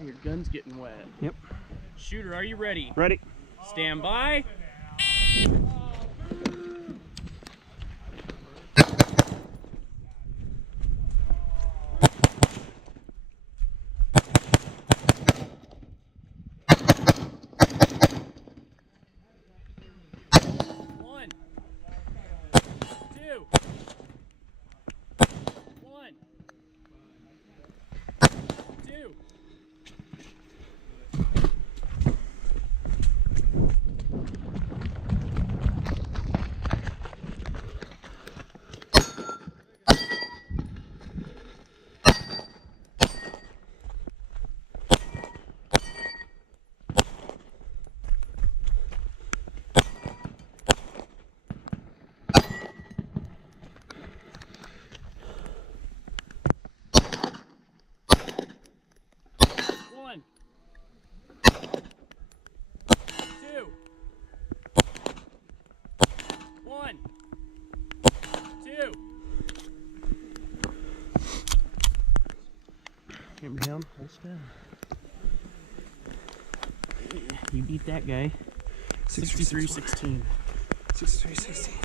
Oh, your gun's getting wet. Yep. Shooter, are you ready? Ready. Stand by. One. Two. One. Two. One. Two. One. Two. Get me down. Hold still. You beat that guy. 63-16. 63-16.